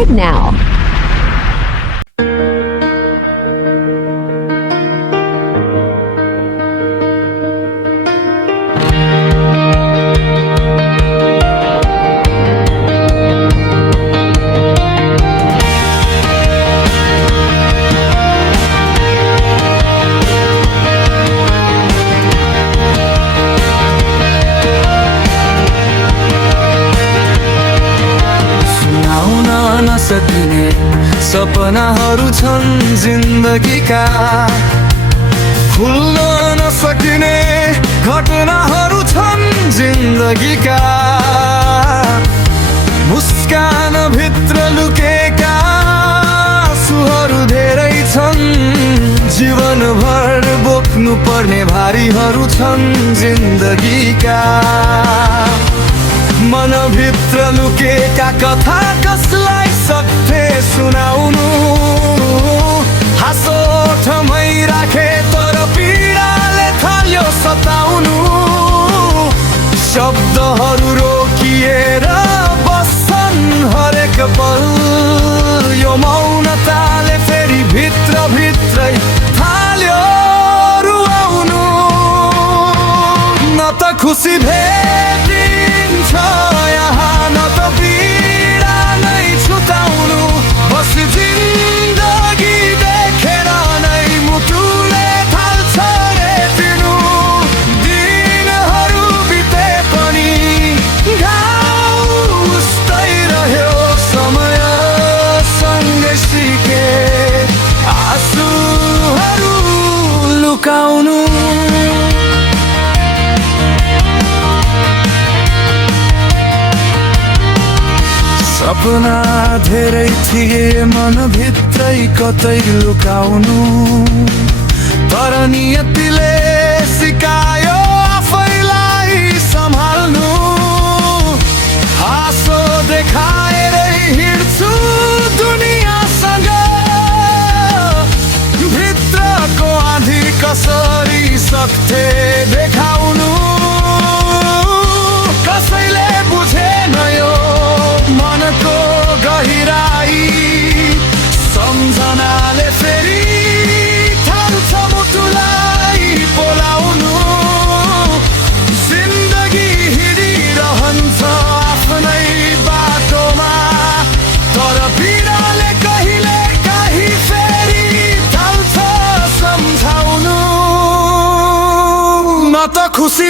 Subscribe now. सकिने सपनाहरू छन् जिन्दगीका, खुल्न नसकिने घटनाहरू छन् जिन्दगीका। मुस्कान भित्र लुकेका आँसुहरू धेरै छन्, जीवनभर बोक्नु पर्ने भारीहरू छन् जिन्दगीका। मनभित्र लुकेका कथा कसलाई सक्थे सुनाउनु, हाँसो ओठमै राखे तर पीडाले थाल्यो सताउनु। शब्दहरू रोकिएर बस्छन् हरेक पल, यो मौनताले फेरि भित्र भित्रै थाल्यो रुवाउनु। न त खुसी भेटिन्छ यहाँ, न त पीडा नै छुटाउनु। बस जिन्दगी देखेर नै मुटुले थाल्छ रेटिनु। दिनहरू बिते पनि घाउ उस्तै रह्यो, समय सँगै सिके आँसुहरू लुकाउनु। सपना धेरै थिए मनभित्रै कतै लुकाउनु, तर नियतिले सिकायो आफैलाई सम्हाल्नु। हाँसो देखाएरै हिँड्छु दुनियाँसँग, भित्रको आँधी कसरी सक्थे देखाउनु। कसैले बुझेन यो मनको गहिराई, सम्झनाले फेरि थाल्छ मुटुलाई बोलाउनु। जिन्दगी हिँडिरहन्छ आफ्नै बाटोमा, तर पीडाले कहिले काहीँ फेरि थाल्छ सम्झाउनु। न त खुसी